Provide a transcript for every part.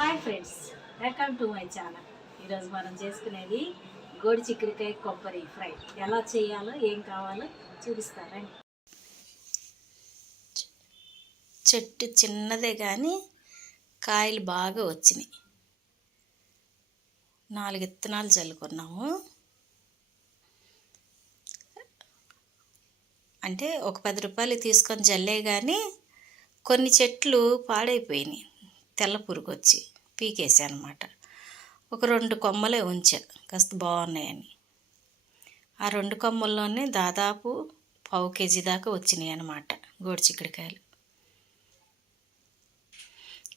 Hi friends, welcome to my channel. ఈరోజు మనం చేసుకునేది గోడి చిక్కుడుకాయ కొబ్బరి ఫ్రై. ఎలా చేయాలో ఏం కావాలో చూపిస్తారండి. చెట్టు చిన్నదే కానీ కాయలు బాగా వచ్చినాయి. 4 విత్తనాలు చల్లుకున్నాము. అంటే ఒక 10 రూపాయలు తీసుకొని జల్లే కానీ కొన్ని చెట్లు పాడైపోయినాయి. తెల్ల పురుగు వచ్చి పీకేసా అనమాట. ఒక 2 కొమ్మలే ఉంచా, కాస్త బాగున్నాయని. ఆ 2 కొమ్మల్లోనే దాదాపు 1/2 కేజీ దాకా వచ్చినాయి అన్నమాట గోడి చిక్కుడుకాయలు.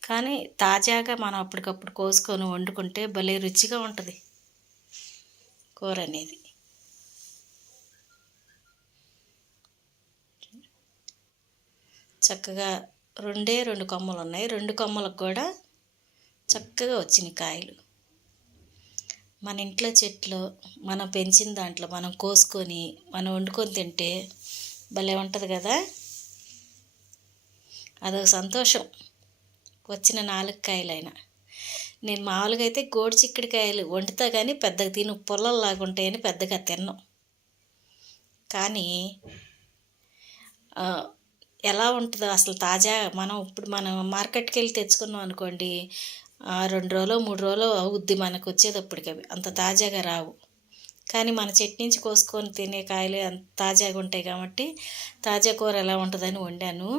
కానీ తాజాగా మనం అప్పటికప్పుడు కోసుకొని వండుకుంటే భలే రుచిగా ఉంటుంది కూర అనేది. చక్కగా 2 కొమ్మలు ఉన్నాయి. 2 కొమ్మలకు కూడా చక్కగా వచ్చినాయి కాయలు. మన ఇంట్లో చెట్లు మనం పెంచిన దాంట్లో మనం కోసుకొని మనం వండుకొని తింటే భలే ఉంటుంది కదా. అదొక సంతోషం. వచ్చిన 4 కాయలైనా. నేను మామూలుగా అయితే గోడి చిక్కుడుకాయలు వండుతా కానీ పెద్దగా తిను, పొల్లల్లాగా ఉంటాయని పెద్దగా తిన్నాం. కానీ ఎలా ఉంటుందో అసలు తాజా మనం మార్కెట్కి వెళ్ళి తెచ్చుకున్నాం అనుకోండి, 2 రోజులు 3 రోజులు అవుద్ది మనకు వచ్చేటప్పటికి. అవి అంత తాజాగా రావు. కానీ మన చెట్టు నుంచి కోసుకొని తినే కాయలు అంత తాజాగా ఉంటాయి కాబట్టి తాజా కూర ఎలా ఉంటుందని వండాను.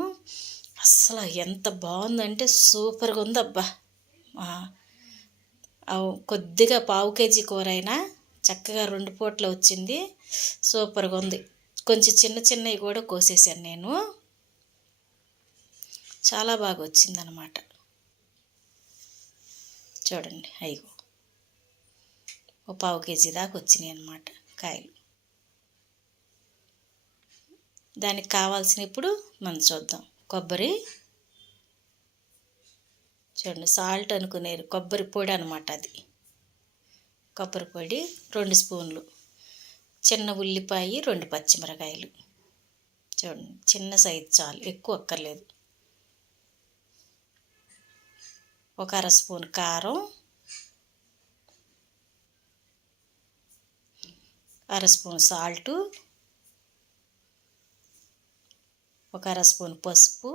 అస్సలు ఎంత బాగుందంటే సూపర్గా ఉంది అబ్బా. కొద్దిగా 1/2 కేజీ కూర అయినా చక్కగా 2 పూటలు వచ్చింది. సూపర్గా ఉంది. కొంచెం చిన్నవి కూడా కోసేసాను నేను. చాలా బాగా వచ్చిందనమాట. చూడండి, అయ్యో 1/2 కేజీ దాకా వచ్చినాయి అన్నమాట కాయలు. దానికి కావాల్సిన ఇప్పుడు మనం చూద్దాం. కొబ్బరి చూడండి, సాల్ట్ అనుకునేరు, కొబ్బరి పొడి అనమాట అది. కొబ్బరి పొడి 2 స్పూన్లు, చిన్న ఉల్లిపాయ 2 పచ్చిమిరకాయలు. చూడండి, చిన్న సైజు చాలు, ఎక్కువ అక్కర్లేదు. 1 అర స్పూన్ కారం, 1 అర స్పూన్ సాల్టు, 1 అర స్పూన్ పసుపు,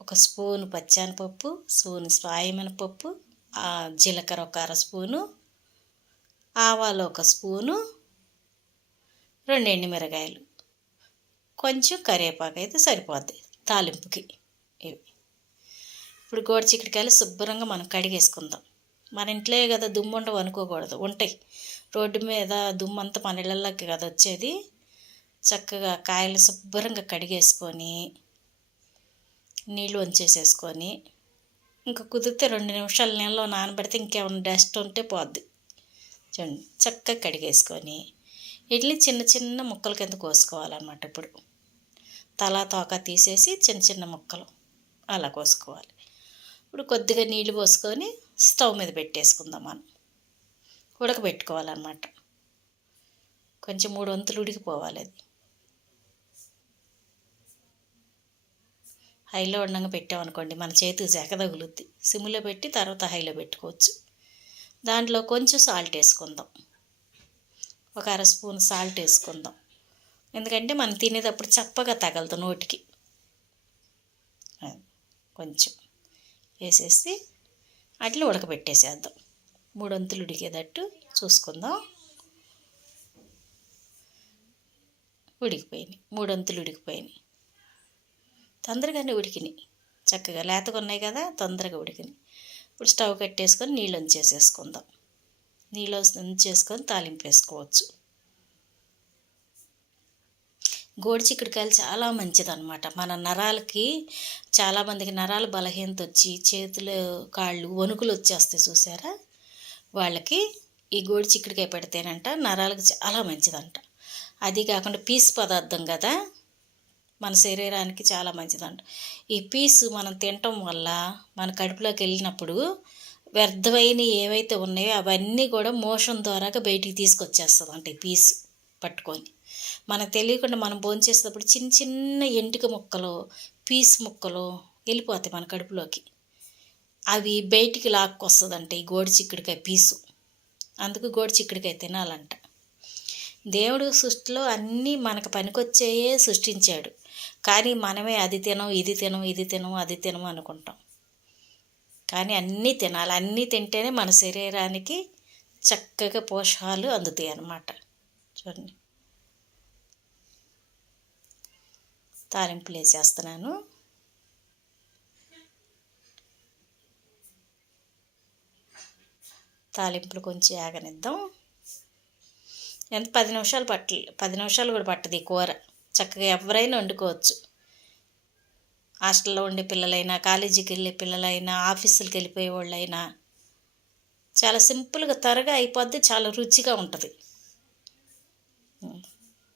1 స్పూను పచ్చెనపప్పు, స్పూను సాయమినపప్పు, జీలకర్ర 1 అర స్పూను, ఆవాలు 1 స్పూను, 2 ఎండుమిరకాయలు, కొంచెం కరివేపాకు అయితే సరిపోద్ది తాలింపుకి. ఇవి ఇప్పుడు గోడి చిక్కుడుకాయలు శుభ్రంగా మనం కడిగేసుకుందాం. మన ఇంట్లో కదా, దుమ్ము ఉండవు అనుకోకూడదు, ఉంటాయి. రోడ్డు మీద దుమ్మంతా మన ఇళ్ళల్లోకి కదా వచ్చేది. చక్కగా కాయలు శుభ్రంగా కడిగేసుకొని నీళ్ళు వంచేసేసుకొని, ఇంకా కుదిరితే 2 నిమిషాలు నీళ్ళలో నానబెడితే ఇంకేమైనా డస్ట్ ఉంటే పోద్ది. చూడండి, చక్కగా కడిగేసుకొని ఇడ్లీ చిన్న ముక్కల కింద కోసుకోవాలన్నమాట. ఇప్పుడు తలా తోక తీసేసి చిన్న ముక్కలు అలా కోసుకోవాలి. ఇప్పుడు కొద్దిగా నీళ్ళు పోసుకొని స్టవ్ మీద పెట్టేసుకుందాం. మనం ఉడకబెట్టుకోవాలన్నమాట. కొంచెం 3 వంతులు ఉడికిపోవాలి. అది హైలో ఉండగా పెట్టామనుకోండి మన చేతికి జగ తగులుద్ది. సిమ్లో పెట్టి తర్వాత హైలో పెట్టుకోవచ్చు. దాంట్లో కొంచెం సాల్ట్ వేసుకుందాం. 1 అర స్పూన్ సాల్ట్ వేసుకుందాం. ఎందుకంటే మనం తినేటప్పుడు చప్పగా తగలదు నోటికి. కొంచెం వేసేసి అట్లా ఉడకబెట్టేసేద్దాం. 3 వంతులు ఉడికేటట్టు చూసుకుందాం. ఉడికిపోయినాయి, 3 వంతులు ఉడికిపోయినాయి. తొందరగానే ఉడికినాయి, చక్కగా లేతగా ఉన్నాయి కదా, తొందరగా ఉడికినాయి. ఇప్పుడు స్టవ్ కట్టేసుకొని నీళ్ళు వంచేసేసుకుందాం. నీళ్ళు వంచేసుకొని తాలింపు వేసుకోవచ్చు. గోడి చిక్కుడుకాయలు చాలా మంచిదన్నమాట. మన నరాలకి, చాలామందికి నరాల బలహీనత వచ్చి చేతులు కాళ్ళు వణుకులు వచ్చేస్తాయి చూసారా, వాళ్ళకి ఈ గోడి చిక్కుడుకాయ పెడితేనంట నరాలకు చాలా మంచిదంట. అది కాకుండా పీసు పదార్థం కదా, మన శరీరానికి చాలా మంచిదంట. ఈ పీసు మనం తినటం వల్ల మన కడుపులోకి వెళ్ళినప్పుడు వ్యర్థమైన ఏవైతే ఉన్నాయో అవన్నీ కూడా మోషన్ ద్వారాగా బయటికి తీసుకొచ్చేస్తుంది అంట. ఈ పీసు పట్టుకొని మనకు తెలియకుండా మనం భోంచేసేటప్పుడు చిన్న ఎంటిక ముక్కలు, పీసు ముక్కలు వెళ్ళిపోతాయి మన కడుపులోకి. అవి బయటికి లాక్కొస్తుందంట ఈ గోడి చిక్కుడుకాయ పీసు. అందుకు గోడి చిక్కుడుకాయ తినాలంట. దేవుడు సృష్టిలో అన్నీ మనకు పనికొచ్చేయే సృష్టించాడు. కానీ మనమే అది తినం, ఇది తినం, ఇది తినం, అది తినం అనుకుంటాం. కానీ అన్నీ తినాలి. అన్నీ తింటేనే మన శరీరానికి చక్కగా పోషకాలు అందుతాయి అన్నమాట. చూడండి, తాలింపులు వేసేస్తున్నాను. తాలింపులు కొంచెం ఆగనిద్దాం. ఎంత 10 నిమిషాలు 10 నిమిషాలు కూడా పట్టదు ఈ కూర. చక్కగా ఎవరైనా వండుకోవచ్చు. హాస్టల్లో ఉండే పిల్లలైనా, కాలేజీకి వెళ్ళే పిల్లలైనా, ఆఫీసులకు వెళ్ళిపోయే వాళ్ళైనా చాలా సింపుల్గా త్వరగా అయిపోద్ది, చాలా రుచిగా ఉంటుంది.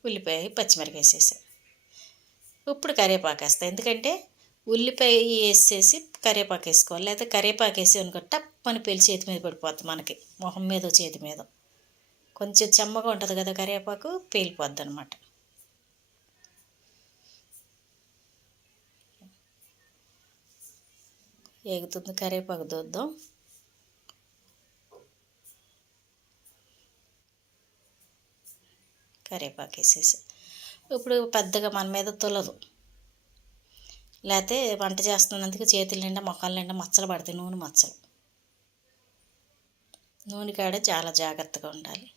ఉల్లిపాయ పచ్చిమిరపకాయ వేసేసా. ఇప్పుడు కరివేపాకు వేస్తాను. ఎందుకంటే ఉల్లిపాయ వేసేసి కరివేపాకు వేసుకోవాలి. లేకపోతే కరివేపాకు వేసి అనుకో టప్పని పెళ్లి చేతి మీద పడిపోద్ది, మనకి మొహం మీద చేతి మీద. కొంచెం చెమ్మగా ఉంటుంది కదా కరివేపాకు, పేలిపోద్ది అనమాట. ఎగుతుంది కరివేపాకు దూద్దాం. కరివేపాకు వేసేసి ఇప్పుడు పెద్దగా మన మీద తొలదు. లేకపోతే వంట చేస్తున్నందుకు చేతుల నిండా మొక్కల నిండా మచ్చలు పడతాయి, నూనె మచ్చలు. నూనె కాడ చాలా జాగ్రత్తగా ఉండాలి.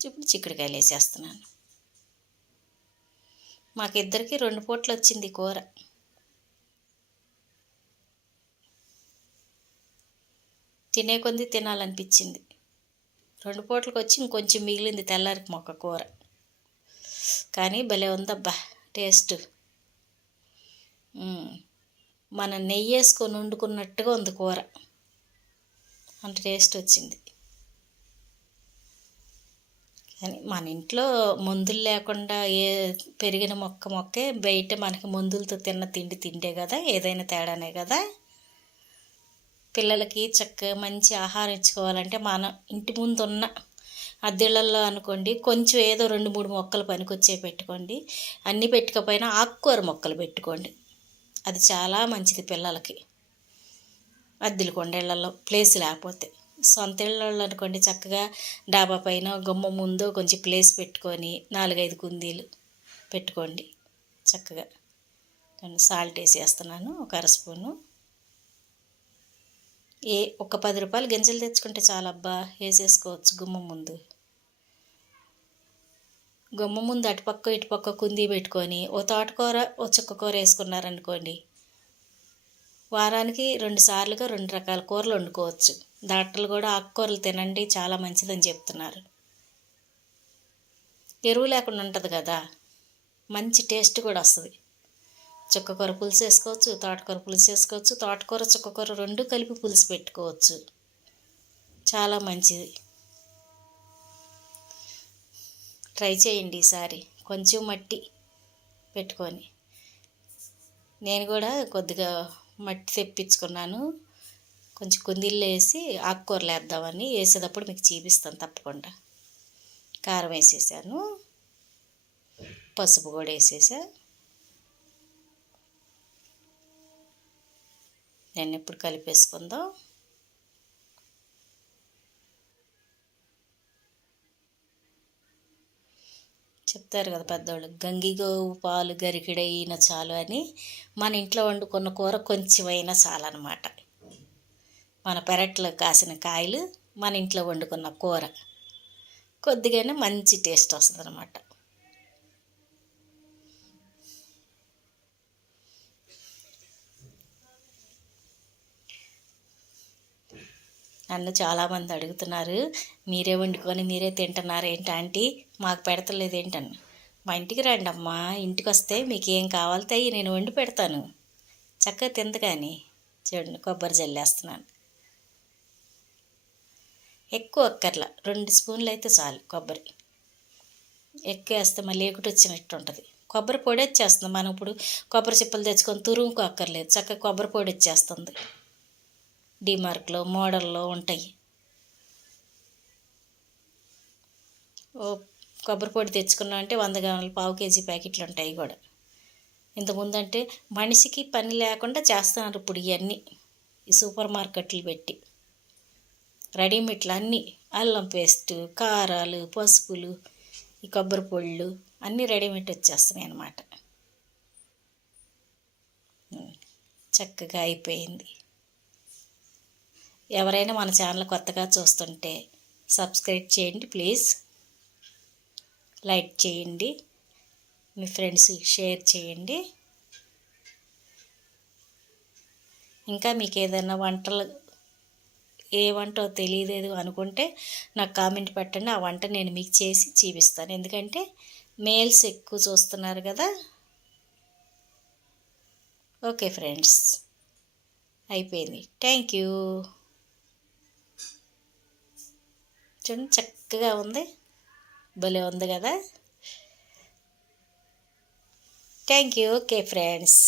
ఇప్పుడు చిక్కుడుకాయలు వేసేస్తున్నాను. మాకిద్దరికి 2 పూటలు వచ్చింది కూర. తినే కొద్ది తినాలనిపించింది. 2 పూటలకు వచ్చి ఇంకొంచెం మిగిలింది తెల్లారికి మొక్క కూర. కానీ భలే ఉందబ్బా టేస్ట్. మనం నెయ్యి వేసుకొని వండుకున్నట్టుగా ఉంది కూర, అంత టేస్ట్ వచ్చింది. కానీ మన ఇంట్లో మందులు లేకుండా పెరిగిన మొక్కే బయట మనకి మందులతో తిన్న తిండి తింటే కదా ఏదైనా తేడానే కదా. పిల్లలకి చక్కగా మంచి ఆహారం ఇచ్చుకోవాలంటే మనం ఇంటి ముందు ఉన్న అద్దెళ్ళల్లో అనుకోండి, కొంచెం ఏదో 2-3 మొక్కలు పనికొచ్చే పెట్టుకోండి. అన్నీ పెట్టుకపోయినా ఆకుకూర మొక్కలు పెట్టుకోండి, అది చాలా మంచిది పిల్లలకి. అద్దెలు కొండేళ్లలో ప్లేస్ లేకపోతే, సొంత ఇళ్ళల్లో అనుకోండి చక్కగా డాబా పైన గుమ్మ ముందు కొంచెం ప్లేస్ పెట్టుకొని 4-5 కుందీలు పెట్టుకోండి చక్కగా. నేను సాల్ట్ వేసేస్తున్నాను, ఒక 1/2 స్పూను. ఒక 10 రూపాయలు గింజలు తెచ్చుకుంటే చాలబ్బా, వేసేసుకోవచ్చు గుమ్మ ముందు. గుమ్మ ముందు అటుపక్క ఇటుపక్క కుందీ పెట్టుకొని ఓ తోటకూర ఓ చుక్కకూర వేసుకున్నారనుకోండి, వారానికి 2 సార్లుగా 2 రకాల కూరలు వండుకోవచ్చు. డాక్టర్లు కూడా ఆకుకూరలు తినండి చాలా మంచిదని చెప్తున్నారు. ఎరువు లేకుండా ఉంటుంది కదా, మంచి టేస్ట్ కూడా వస్తుంది. చుక్కకూర పులుసు వేసుకోవచ్చు, తోటకూర పులుసు వేసుకోవచ్చు. తోటకూర చుక్కకూర 2 కలిపి పులుసు పెట్టుకోవచ్చు, చాలా మంచిది. ట్రై చేయండి ఈసారి, కొంచెం మట్టి పెట్టుకొని. నేను కూడా కొద్దిగా మట్టి తెప్పించుకున్నాను, కొంచెం కుందీల్లో వేసి ఆకుకూరలు వేద్దామని. వేసేటప్పుడు మీకు చూపిస్తాను తప్పకుండా. కారం వేసేసాను, పసుపు కూడా వేసేసా. నేను ఇప్పుడు కలిపేసుకుందాం. చెప్తారు కదా పెద్దవాళ్ళు, గంగిగోవు పాలు గరికిడైన చాలు అని. మన ఇంట్లో వండుకున్న కూర కొంచెమైనా చాలన్నమాట. మన పెరట్లో కాసిన కాయలు, మన ఇంట్లో వండుకున్న కూర కొద్దిగానే మంచి టేస్ట్ వస్తుంది అన్నమాట. నన్ను చాలామంది అడుగుతున్నారు, మీరే వండుకొని మీరే తింటున్నారు ఏంటి ఆంటీ, మాకు పెడతలేదు ఏంటని. మా ఇంటికి రండి అమ్మా, ఇంటికి వస్తే మీకు ఏం కావాలితే నేను వండి పెడతాను, చక్కగా తింది. కానీ చూడండి, కొబ్బరి జల్లేస్తున్నాను. ఎక్కువ అక్కర్లా, 2 స్పూన్లు అయితే చాలు. కొబ్బరి ఎక్కువ వేస్తే మళ్ళీ ఏకుటి వచ్చినట్టు ఉంటుంది. కొబ్బరి పొడి వచ్చేస్తుంది. మనం ఇప్పుడు కొబ్బరి చిప్పలు తెచ్చుకొని తురుముకు అక్కర్లేదు, చక్కగా కొబ్బరి పొడి వచ్చేస్తుంది. డిమార్క్లో మోడల్లో ఉంటాయి. ఓ కొబ్బరి పొడి తెచ్చుకున్నాం అంటే 100 గ్రాములు పావు కేజీ ప్యాకెట్లు ఉంటాయి కూడా. ఇంతకుముందు అంటే మనిషికి పని లేకుండా చేస్తున్నారు ఇప్పుడు ఇవన్నీ ఈ సూపర్ మార్కెట్లు పెట్టి. రెడీమేడ్లు అన్నీ అల్లం పేస్ట్, కారాలు, పసుపులు, ఈ కొబ్బరి పొళ్ళు అన్నీ రెడీమేడ్ వచ్చేస్తున్నాయి అన్నమాట. చక్కగా అయిపోయింది. ఎవరైనా మన ఛానల్ కొత్తగా చూస్తుంటే సబ్స్క్రైబ్ చేయండి ప్లీజ్, లైక్ చేయండి, మీ ఫ్రెండ్స్ షేర్ చేయండి. ఇంకా మీకు ఏదైనా వంటలు ఏ వంటో తెలియలేదు అనుకుంటే నాకు కామెంట్ పెట్టండి, ఆ వంట నేను మీకు చేసి చూపిస్తాను. ఎందుకంటే మేల్స్ ఎక్కువ చూస్తున్నారు కదా. ఓకే ఫ్రెండ్స్, అయిపోయింది. Thank you. చూడండి చక్కగా ఉంది, భలే ఉంది కదా. Thank you. Okay friends.